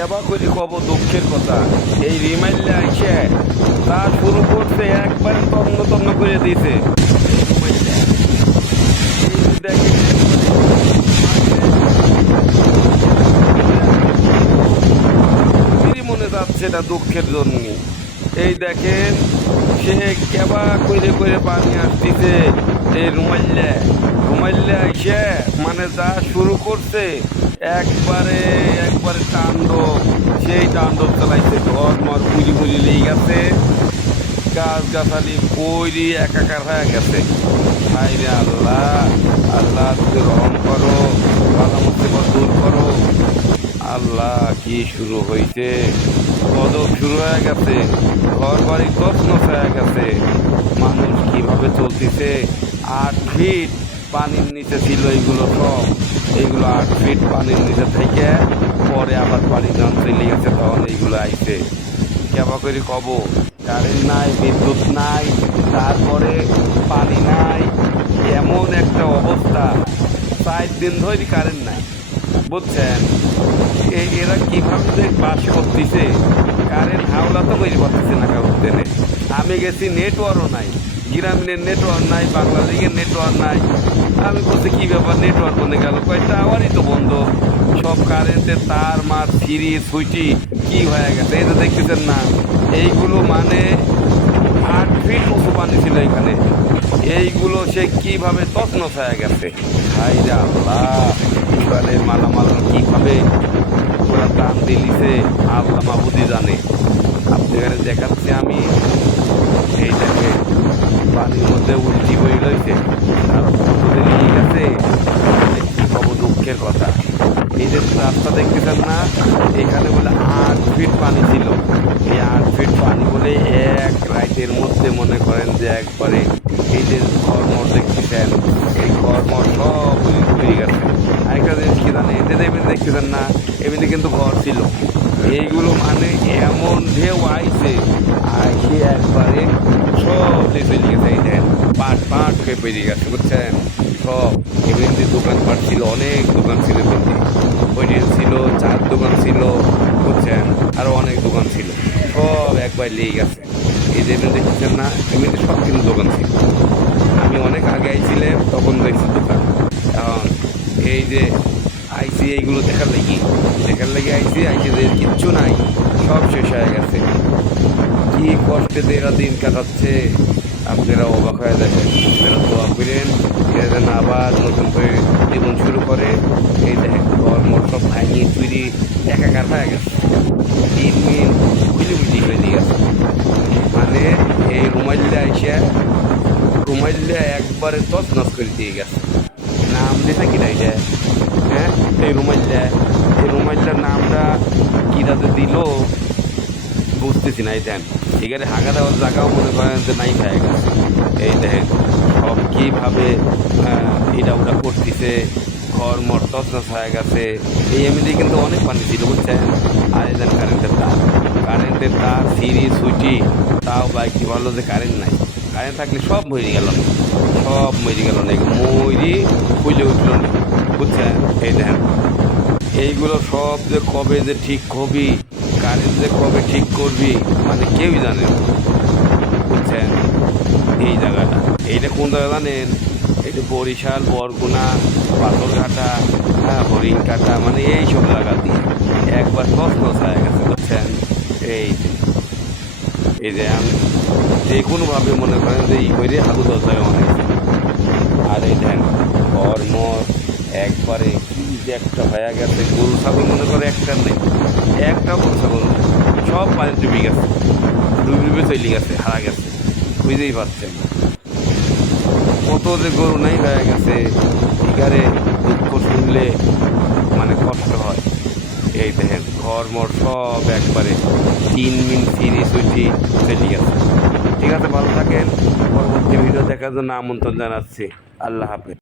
কেবা করে কব দুঃখের কথা। এই রিমাইল্লা এসে তা শুরু করছে একবারে তন্ন তন্ন করে দিছে এই রিমাইল্লা। এই যে দেখেন একবারে মনে যাচ্ছে না দুঃখের জন্য। এই দেখেন সে কেবা করে করে পানি আসতেছে এই রুমাইল্লা। রুমাইল্লা এসে মানে যা শুরু করছে একবারে একবারে তাণ্ডব, সেই তাণ্ডব চালাইছে। ঘর মর পুরি পুরি লেগে গেছে, গাছ গাছালি পইরি একাকার হয়ে গেছে। হাই রে আল্লাহ, আল্লাহ তুমি রহম করো, বাধা মুসিবত দূর করো। আল্লাহ কি শুরু হয়েছে, কদম শুরু হয়ে গেছে, ঘর বাড়ি তছনছ হয়ে গেছে। মানুষ কিভাবে চলতেছে। 8 ফিট পানির নিচে ছিল এইগুলো সব, এইগুলো 8 ফিট পানির নিচে থেকে পরে আবার পানি যখন চলে গেছে তখন এইগুলো আইছে। কেবা করে কব কারেন্ট নাই, বিদ্যুৎ নাই, তারপরে পানি নাই, এমন একটা অবস্থা। 4 দিন ধরে কারেন্ট নাই, বুঝছেন। এরা কিভাবে যে বাস করতেছে, কারেন্ট হাওলা তো বই পারতেছে না কারোর দেনে। আমি গেছি নেটওয়ার্কও নাই, গ্রামীণের নেটওয়ার্ক নাই, বাংলাদেশের নেটওয়ার্ক নাই। আমি বলছি কি ব্যাপার, নেটওয়ার্ক বন্ধ গেল, কয়েকটা আওয়ারই তো বন্ধ। সব কারেন্টের তার মার সিঁড়ি সুইচি কি হয়ে গেছে। এই যে দেখতেছেন না, এইগুলো মানে 8 ফিট উঁচু পানি ছিল এখানে, এইগুলো সে কিভাবে তছনছ হয়ে গেছে। হাই রে আল্লাহ, এবারে মালামাল কিভাবে ওরা টান দিলিছে আল্লাহ মাহবুদি জানে। আপনাদের দেখাচ্ছি আমি। এই দেখে পানির মধ্যে উল্টি হয়ে রয়েছে, আর কতদিন নিয়ে গেছে, কি কব দুঃখের কথা। এই যে রাস্তা দেখতেছেন না, এখানে বলে 8 ফিট পানি ছিল। এই 8 ফিট পানি বলে এক রাইতের মধ্যে মনে করেন যে একবারে এই যে ঘরমর দেখতেছেন, এই ঘরমর সব উড়ে গেছে। আরেকটা জিনিস কি জানে, এদের এমনি দেখতেছেন না, এমনি কিন্তু ঘর ছিল। এইগুলো মানে এমন ঢেউ আইছে, আইসে একবারে সব চলে গেছে। এই দেন পাট পাট হয়ে বেরিয়ে গেছে, বুঝছেন। সব এমনি দোকানপাট ছিল, অনেক দোকান ছিল, কিন্তু হোটেল ছিল, চার দোকান ছিল, বুঝছেন, আরও অনেক দোকান ছিল, সব একবার লেগে গেছে। এই যে এমনি দেখতেছেন না, এমনিতে সব কিন্তু দোকান ছিল। আমি অনেক আগে আইছিলাম, তখন দেখছি দোকান। এখন এই যে আইসি এইগুলো দেখার লেগে আইসি যে কিচ্ছু নাই, সব শেষ হয়ে গেছে। কি কষ্টে এরা দিন কাটাচ্ছে, আপনারা অবাক হয়ে যাবেন। আপনারা দোয়া করেন এরা যেন আবার নতুন করে জীবন শুরু করে। এই দেখেন ঘর সব ভাঙি চুরি একাকার হয়ে গেছে, 3 মিল মিলিমিটি হয়ে গেছে। মানে এই রুমাইল্লা একবারে তছনছ করে দিয়ে গেছে। নাম দিতে কিনা এটা, হ্যাঁ, এই রুমাইল্লার নামটা কিরাতে দিল বুঝতেছি না। এই দেন এখানে হাগা দেওয়ার জায়গাও মনে করেন যে নাই হয়ে গেছে। এই দেখেন সব কীভাবে এটা ওটা করতেছে, ঘর মর তছনছ হয়ে গেছে। এই এমনিতে কিন্তু অনেক পানি ছিল, বুঝছেন। আর এই দেন কারেন্টের তার সিঁড়ি সুইটি, তাও বাইক কি ভালো যে কারেন্ট নাই। কারেন্ট থাকলে সব মরে গেল না, সব মরে গেল না, মরি ফুলে উঠল না, বুঝছেন। এই দেখেন এইগুলো সব যে কবে যে ঠিক হবি, কারেন্ট যে কবে ঠিক করবি, মানে কেউই জানে না, বুঝছেন। এই জায়গাটা, এইটা কোন জায়গা জানেন, এটা বরিশাল, বরগুনা, পাথরঘাটা, হ্যাঁ, হরিণকাটা, মানে এইসব জায়গা দিয়ে একবার তছনছ হয়ে গেছে, বুঝছেন। এই যে আমি যে কোনোভাবে মনে করেন যে করে হাগু 10 জায়গা বানাইছে। আর এই দেন কর্ম একবারে কি যে একটা হয়ে গেছে। গরু ছাগল মনে করে একটা নেই, একটা গরু ছাগল নেই, সব পানি ডুবে গেছে, ডুবে চলে গেছে, হারা গেছে, বুঝতেই পারছেন না। কত যে গরু নাই হয়ে গেছে, এখানে দুঃখ শুনলে মানে কষ্ট হয়। এই দেখেন ঘরমর সব একবারে 3 মিল সিঁড়ি সুইচি চলে গেছে। ঠিক আছে, ভালো থাকেন। পরবর্তী ভিডিও দেখার জন্য আমন্ত্রণ জানাচ্ছি। আল্লাহ হাফেজ।